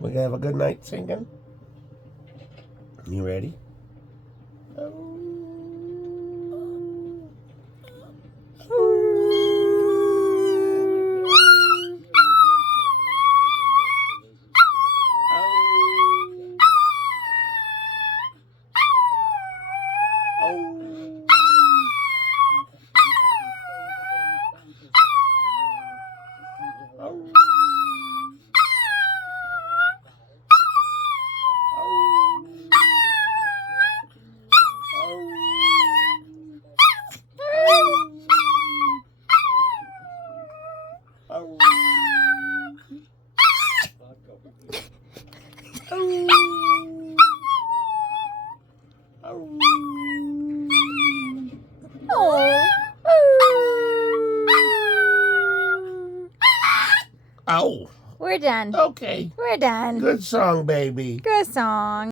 We gonna have a good night singing? You ready? Ow. We're done. Okay. We're done. Good song, baby. Good song.